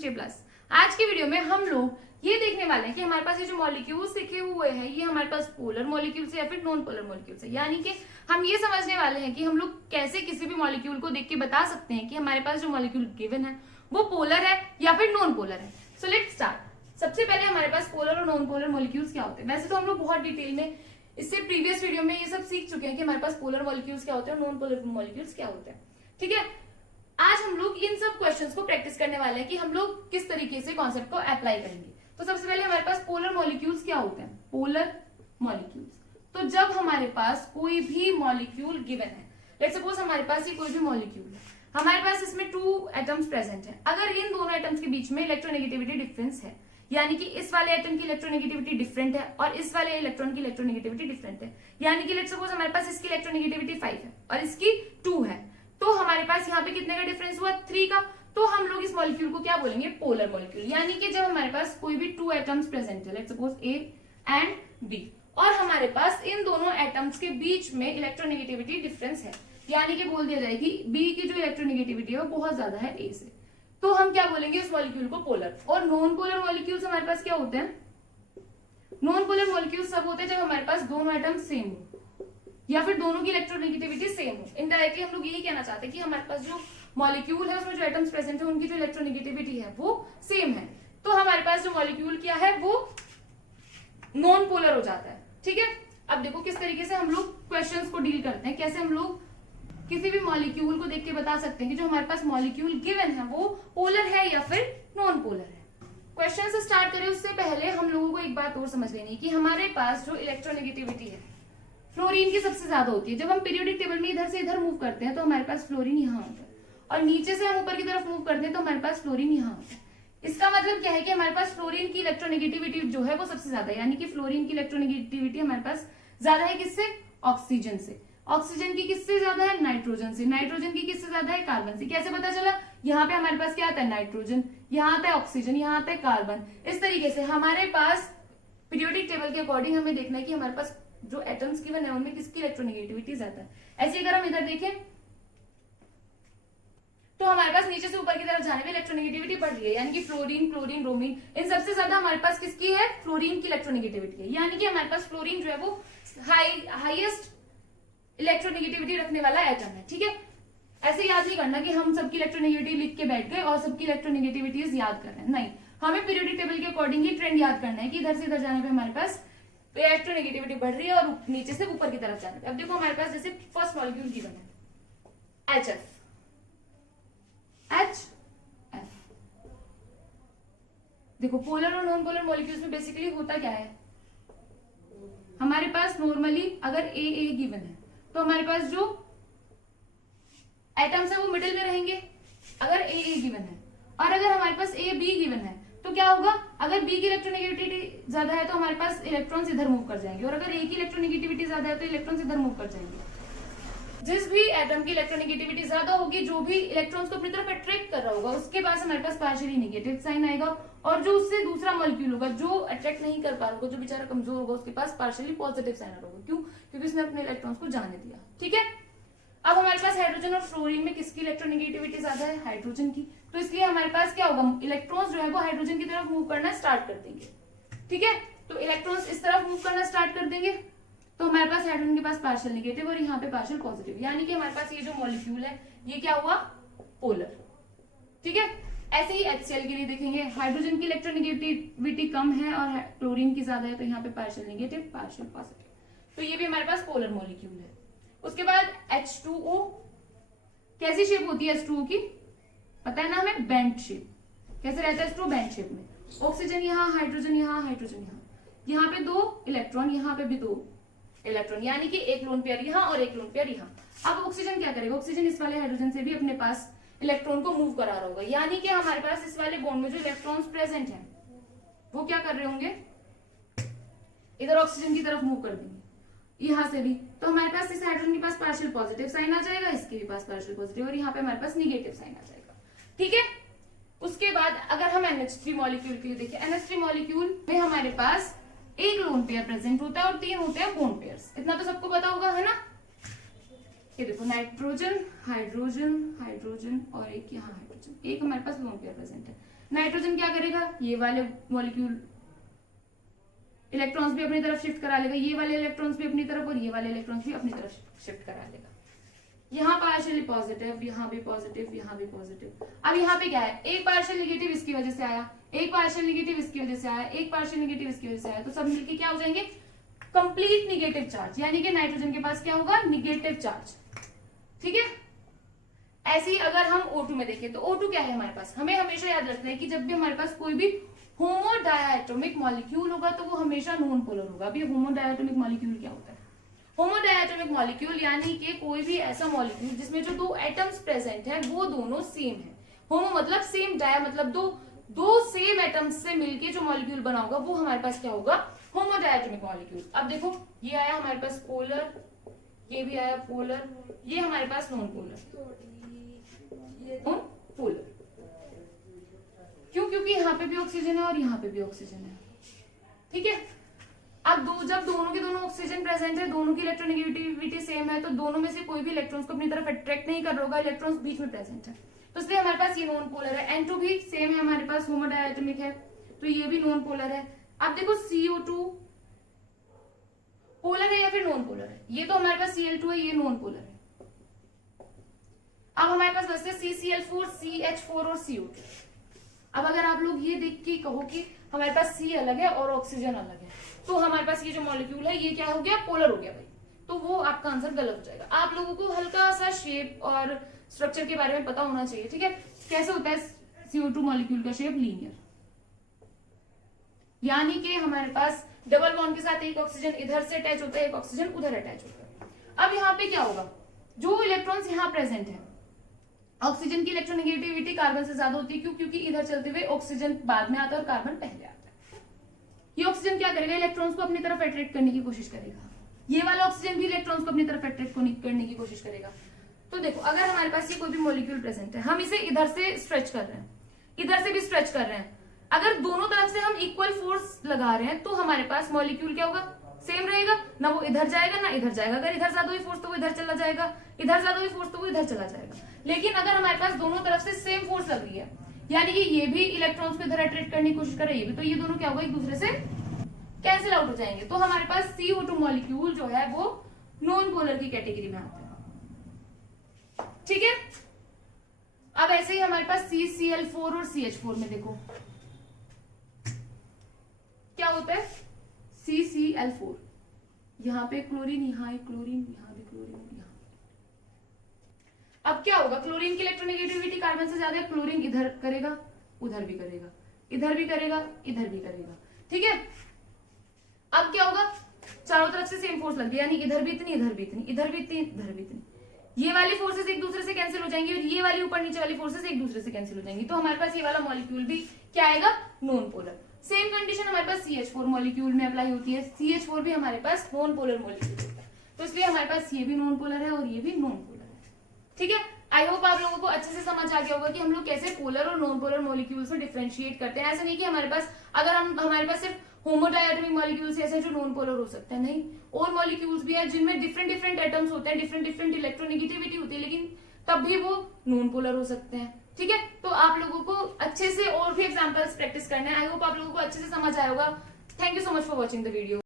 Chemistry plus. आज की video में हम लोग ये देखने वाले हैं कि हमारे पास ये जो मॉलिक्यूल्स लिखे हुए हैं ये हमारे पास पोलर मॉलिक्यूल्स या फिर नॉन पोलर मॉलिक्यूल्स है। यानी कि हम ये समझने वाले हैं कि हम लोग कैसे किसी भी मॉलिक्यूल को देख के बता सकते हैं कि हमारे पास जो मॉलिक्यूल गिवन है वो पोलर है या फिर नॉन पोलर है। So let's start. सबसे पहले हमारे पास पोलर और नॉन पोलर मॉलिक्यूल्स क्या होते हैं। वैसे तो हम लोग बहुत डिटेल में इससे प्रीवियस वीडियो में ये सब सीख चुके हैं कि हमारे पास पोलर मॉलिक्यूल्स क्या होते हैं और नॉन पोलर मॉलिक्यूल्स क्या होते हैं। ठीक है, आज हम लोग इन सब क्वेश्चंस को प्रैक्टिस करने वाले हैं कि हम लोग किस तरीके से कॉन्सेप्ट को अप्लाई करेंगे। तो सबसे पहले हमारे पास पोलर मॉलिक्यूल्स क्या होते हैं। पोलर मॉलिक्यूल्स, तो जब हमारे पास कोई भी मॉलिक्यूल गिवन है, लेट्स सपोज हमारे पास ये कोई भी मॉलिक्यूल है, हमारे पास इसमें 2 एटम्स प्रेजेंट है। अगर इन दोनों एटम्स के बीच में इलेक्ट्रोनेगेटिविटी डिफरेंस है, यानी कि इस वाले एटम की इलेक्ट्रोनेगेटिविटी डिफरेंट है और इस वाले इलेक्ट्रॉन की इलेक्ट्रोनेगेटिविटी डिफरेंट है, यानी कि लेट्स सपोज हमारे पास इसकी इलेक्ट्रोनेगेटिविटी 5 है और इसकी 2 है, तो हमारे पास यहाँ पे कितने का डिफरेंस हुआ, 3 का। तो हम लोग इस मॉलिक्यूल को क्या बोलेंगे, पोलर मॉलिक्यूल। यानी कि जब हमारे पास कोई भी 2 एटम्स प्रेजेंट है, let's suppose A and B, और हमारे पास इन दोनों एटम्स के बीच में इलेक्ट्रोनेगेटिविटी डिफरेंस है, यानी कि बोल दिया जाए कि बी की जो इलेक्ट्रोनेगेटिविटी है वो बहुत ज्यादा है ए से, तो हम क्या बोलेंगे इस मॉलिक्यूल को पोलर। और नॉन पोलर मॉलिक्यूल्स हमारे पास क्या होते हैं, नॉन पोलर मॉलिक्यूल्स सब होते हैं जब हमारे पास दोनों एटम सेम हो या फिर दोनों की इलेक्ट्रोनेगेटिविटी सेम हो। इनडायरेक्टली हम लोग यही कहना चाहते हैं कि हमारे पास जो मॉलिक्यूल है उसमें जो एटम्स प्रेजेंट है उनकी जो इलेक्ट्रोनेगेटिविटी है वो सेम है, तो हमारे पास जो मॉलिक्यूल क्या है वो नॉन पोलर हो जाता है। ठीक है, अब देखो किस तरीके से हम लोग क्वेश्चंस को डील करते हैं, कैसे हम लोग किसी भी मॉलिक्यूल को देख के बता सकते हैं कि जो हमारे पास मॉलिक्यूल गिवन है वो पोलर है या फिर नॉन पोलर है। क्वेश्चन से स्टार्ट करें उससे पहले हम लोगों को एक बात और समझ लेनी है कि हमारे पास जो इलेक्ट्रोनेगेटिविटी है फ्लोरीन की सबसे ज्यादा होती है। जब हम पीरियोडिक टेबल में इधर से इधर मूव करते हैं तो हमारे पास फ्लोरीन यहाँ होता है, और नीचे से हम ऊपर की तरफ मूव करते हैं तो हमारे पास फ्लोरीन यहाँ होता है। इसका मतलब क्या है कि हमारे पास फ्लोरीन की इलेक्ट्रोनेगेटिविटी जो है वो सबसे ज्यादा है, यानी कि फ्लोरीन की इलेक्ट्रोनेगेटिविटी हमारे पास ज्यादा है किससे, ऑक्सीजन से। ऑक्सीजन की किससे ज्यादा है, नाइट्रोजन से। नाइट्रोजन की किससे ज्यादा है, कार्बन से। कैसे पता चला, यहाँ पे हमारे पास क्या आता है, नाइट्रोजन, यहाँ आता है ऑक्सीजन, यहाँ आता है कार्बन। इस तरीके से हमारे पास पीरियोडिक टेबल के अकॉर्डिंग हमें देखना है कि हमारे पास जो एटम्स गिवन है उनमें किसकी इलेक्ट्रोनेगेटिविटी ज्यादा है। ऐसे अगर हम इधर देखें तो हमारे पास नीचे से ऊपर की तरफ जाने में इलेक्ट्रोनेगेटिविटी बढ़ रही है, यानी कि फ्लोरीन, क्लोरीन, ब्रोमीन, इन सबसे ज्यादा हमारे पास किसकी है, फ्लोरीन की इलेक्ट्रोनेगेटिविटी है। यानी कि हमारे पास फ्लोरीन जो है वो हाईएस्ट इलेक्ट्रोनेगेटिविटी रखने वाला एटम है। ठीक है, ऐसे याद नहीं करना कि हम सबकी इलेक्ट्रोनेगेटिविटी लिख के बैठ गए और सबकी इलेक्ट्रोनेगेटिविटीज याद कर रहे हैं, नहीं। हमें पीरियोडिक टेबल के अकॉर्डिंग ही ट्रेंड याद करना है कि इधर से इधर जाने पे हमारे पास इलेक्ट्रोनेगेटिविटी बढ़ रही है और नीचे से ऊपर की तरफ जाने पे। अब देखो हमारे पास जैसे फर्स्ट मॉलिक्यूल गिवन है HF, देखो पोलर और नॉन पोलर मॉलिक्यूल्स में बेसिकली होता क्या है, हमारे पास नॉर्मली अगर ए गिवन है तो हमारे पास जो एटम्स है वो मिडिल में रहेंगे अगर ए गिवन है, और अगर हमारे पास ए बी गिवन है तो क्या होगा, अगर बी की इलेक्ट्रोनेगेटिविटी ज्यादा है तो हमारे पास इलेक्ट्रॉन्स इधर मूव कर जाएंगे, और अगर ए की इलेक्ट्रोनेगेटिविटी ज्यादा है तो इलेक्ट्रॉन्स इधर मूव कर जाएंगे। जिस भी एटम की इलेक्ट्रोनेगेटिविटी ज्यादा होगी, जो भी इलेक्ट्रॉन्स को अपनी तरफ अट्रैक्ट कर रहा होगा, उसके पास हमारे पास पार्शियली नेगेटिव साइन आएगा, और जो उससे दूसरा मॉलिक्यूल होगा जो अट्रैक्ट नहीं कर पा रहा होगा, जो बेचारा कमजोर होगा, उसके पास पार्शियली पॉजिटिव साइन होगा। क्यों, क्योंकि उसने अपने इलेक्ट्रॉन्स को जाने दिया। ठीक है, अब हमारे पास हाइड्रोजन और फ्लोरीन में किसकी इलेक्ट्रोनेगेटिविटी ज्यादा है, हाइड्रोजन की, तो इसलिए हमारे पास क्या होगा, इलेक्ट्रॉन्स जो है वो हाइड्रोजन की तरफ मूव करना स्टार्ट कर देंगे। ठीक है, तो इलेक्ट्रॉन्स इस तरफ मूव करना स्टार्ट कर देंगे तो हमारे पास हाइड्रोजन के पास पार्शियल नेगेटिव और यहाँ पे पार्शियल पॉजिटिव, यानी कि हमारे पास ये जो मॉलिक्यूल है ये क्या हुआ, पोलर। ठीक है, ऐसे ही HCl के लिए देखेंगे, हाइड्रोजन की इलेक्ट्रोनेगेटिविटी कम है और क्लोरीन की ज्यादा है, तो यहाँ पे पार्शियल नेगेटिव पार्शियल पॉजिटिव, तो ये भी हमारे पास पोलर मॉलिक्यूल है। उसके बाद H2O, कैसी शेप होती है H2O की, पता है ना हमें, बेंट शेप। कैसे रहता है H2O, बेंट शेप में, ऑक्सीजन यहाँ, हाइड्रोजन यहाँ, हाइड्रोजन यहाँ पे 2 इलेक्ट्रॉन, यहाँ पे भी 2 इलेक्ट्रॉन, यानी कि एक लोन पेयर यहाँ और एक लोन पेयर यहाँ। अब ऑक्सीजन क्या करेगा, ऑक्सीजन इस वाले हाइड्रोजन से भी अपने पास इलेक्ट्रॉन को मूव करा रहा होगा, यानी कि हमारे पास इस वाले बॉन्ड में जो इलेक्ट्रॉन्स प्रेजेंट हैं वो क्या कर रहे होंगे, इधर ऑक्सीजन की तरफ मूव कर देंगे, यहाँ से भी, तो हमारे पास इस हाइड्रोजन के पास पार्शियल पॉजिटिव साइन आ जाएगा, इसके भी पास पार्शियल पॉजिटिव, और यहाँ पे हमारे पास निगेटिव साइन आ जाएगा। ठीक है, उसके बाद अगर हम NH3 मॉलिक्यूल के लिए देखें, NH3 मॉलिक्यूल में हमारे पास एक लोन पेयर प्रेजेंट होता है और 3 होते हैं बॉन्ड पेयर्स, इतना तो सबको पता होगा, है ना। ये देखो नाइट्रोजन, हाइड्रोजन, हाइड्रोजन और एक यहाँ हाइड्रोजन, एक हमारे पास लोन पेयर प्रेजेंट है। नाइट्रोजन क्या करेगा, ये वाले मॉलिक्यूल इलेक्ट्रॉन्स भी अपनी तरफ शिफ्ट करा लेगा, ये वाले इलेक्ट्रॉन्स भी अपनी तरफ और ये वाले इलेक्ट्रॉन्स भी अपनी तरफ शिफ्ट करा लेगा। यहाँ पार्शियली पॉजिटिव, यहाँ भी पॉजिटिव, यहाँ भी पॉजिटिव। अब यहाँ पे क्या है, एक पार्शियल निगेटिव इसकी वजह से आया, एक पार्शियल निगेटिव इसकी वजह से आया, एक पार्शियल निगेटिव इसकी वजह से आया, तो सब मिलके क्या हो जाएंगे, कंप्लीट निगेटिव चार्ज, यानी कि नाइट्रोजन के पास क्या होगा, निगेटिव चार्ज। ठीक है, ऐसे ही अगर हम O2 में देखें तो O2 क्या है हमारे पास, हमें हमेशा याद रखना है कि जब भी हमारे पास कोई भी होमोडायटोमिक मॉलिक्यूल होगा तो वो हमेशा नॉन पोलर होगा। अभी होमोडायटोमिक मॉलिक्यूल क्या होता है, होमोडायटोमिक मॉलिक्यूल यानी कि कोई भी ऐसा मॉलिक्यूल जिसमें जो दो एटम्स प्रेजेंट है वो दोनों सेम है। होमो मतलब सेम, डाया मतलब दो सेम एटम्स से मिलके जो मॉलिक्यूल बना होगा वो हमारे पास क्या होगा, होमोडायटोमिक मॉलिक्यूल। अब देखो ये आया हमारे पास पोलर, ये भी आया पोलर, ये हमारे पास नॉन पोलर, पोलर क्यों, क्योंकि यहाँ पे भी ऑक्सीजन है और यहाँ पे भी ऑक्सीजन है। ठीक है, अब जब दोनों के दोनों ऑक्सीजन प्रेजेंट है, दोनों की इलेक्ट्रोनेगेटिविटी सेम है, तो दोनों में से कोई भी इलेक्ट्रॉन्स को अपनी तरफ अट्रैक्ट नहीं कर रहा होगा, इलेक्ट्रॉन्स बीच में प्रेजेंट है, तो इसलिए हमारे पास ये नॉन पोलर है। N2 भी सेम है हमारे पास, होमोडायटोमिक है, तो ये भी नॉन पोलर है। अब देखो CO2 पोलर है या फिर नॉन पोलर है, ये तो हमारे पास Cl2 है, ये नॉन पोलर है। अब हमारे पास बचते CCl4, CH4 और CO2। अब अगर आप लोग ये देख के कहो कि हमारे पास C अलग है और ऑक्सीजन अलग है, तो हमारे पास ये जो मॉलिक्यूल है ये क्या हो गया, पोलर हो गया भाई, तो वो आपका आंसर गलत हो जाएगा। आप लोगों को हल्का सा शेप और स्ट्रक्चर के बारे में पता होना चाहिए। ठीक है, कैसे होता है CO2 मॉलिक्यूल का शेप, लीनियर, यानी कि हमारे पास डबल बॉन्ड के साथ एक ऑक्सीजन इधर से अटैच होता है, एक ऑक्सीजन उधर अटैच होता है। अब यहाँ पे क्या होगा, जो इलेक्ट्रॉन्स यहाँ प्रेजेंट है, ऑक्सीजन की इलेक्ट्रोनेगेटिविटी कार्बन से ज्यादा होती है, क्यों, क्योंकि इधर चलते हुए ऑक्सीजन बाद में आता है और कार्बन पहले आता है। ये ऑक्सीजन क्या करेगा, इलेक्ट्रॉन्स को अपनी तरफ अट्रैक्ट करने की कोशिश करेगा, ये वाला ऑक्सीजन भी इलेक्ट्रॉन्स को अपनी तरफ अट्रैक्ट करने की कोशिश करेगा। तो देखो अगर हमारे पास ये कोई भी मॉलिक्यूल प्रेजेंट है, हम इसे इधर से स्ट्रेच कर रहे हैं, इधर से भी स्ट्रेच कर रहे हैं, अगर दोनों तरफ से हम इक्वल फोर्स लगा रहे हैं तो हमारे पास मॉलिक्यूल क्या होगा, सेम रहेगा ना, वो इधर जाएगा ना इधर जाएगा। अगर इधर ज्यादा हुई फोर्स तो वो इधर चला जाएगा, इधर ज्यादा हुई फोर्स तो वो इधर चला जाएगा। लेकिन अगर हमारे पास दोनों तरफ से सेम फोर्स लग रही है, यानी कि ये भी इलेक्ट्रॉन्स को इधर अट्रैक्ट करने की कोशिश कर रही है, तो ये दोनों क्या होगा, एक दूसरे से कैंसिल आउट हो जाएंगे। तो हमारे पास CO2 मॉलिक्यूल जो है वो नॉन पोलर की कैटेगरी में आता है। ठीक है, अब ऐसे ही हमारे पास CCl4 और CH4 में देखो क्या होता है, CCl4, यहाँ पे क्लोरीन, यहाँ एक क्लोरीन, यहाँ भी क्लोरीन, यहाँ। अब क्या होगा, क्लोरीन की इलेक्ट्रोनेगेटिविटी कार्बन से ज्यादा है, क्लोरीन इधर करेगा, उधर भी करेगा, इधर भी करेगा, इधर भी करेगा। ठीक है, अब क्या होगा, चारों तरफ से सेम फोर्स लग गई, यानी इधर भी इतनी, इधर भी इतनी, इधर भी इतनी, इधर भी इतनी, ये वाली फोर्सेस एक दूसरे से कैंसिल हो जाएंगी और ये वाली ऊपर नीचे वाली फोर्सेस एक दूसरे से कैंसिल हो जाएंगी। तो हमारे पास ये वाला मॉलिक्यूल भी क्या आएगा, नॉन पोलर। सेम कंडीशन हमारे पास CH4 मॉलिक्यूल में अप्लाई होती है, CH4 भी हमारे पास नॉन पोलर मॉलिक्यूल होता है, तो इसलिए हमारे पास ये भी नॉन पोलर है और ये भी नॉन पोलर है। ठीक है, आई होप आप लोगों को अच्छे से समझ आ गया होगा कि हम लोग कैसे पोलर और नॉन पोलर मॉलिक्यूल्स में डिफरेंशिएट करते हैं। ऐसा नहीं कि हमारे पास अगर हमारे पास सिर्फ होमोडायटोमिक मॉलिक्यूल्स ऐसे जो नॉन पोलर हो सकते हैं, नहीं, और मॉलिक्यूल्स भी है जिनमें डिफरेंट एटम्स होते हैं, डिफरेंट इलेक्ट्रोनेगेटिविटी होती है, लेकिन तब भी वो नॉन पोलर हो सकते हैं। ठीक है, तो आप लोगों को अच्छे से और भी एग्जांपल्स प्रैक्टिस करना है। आई होप आप लोगों को अच्छे से समझ आया होगा। Thank you so much for watching the video.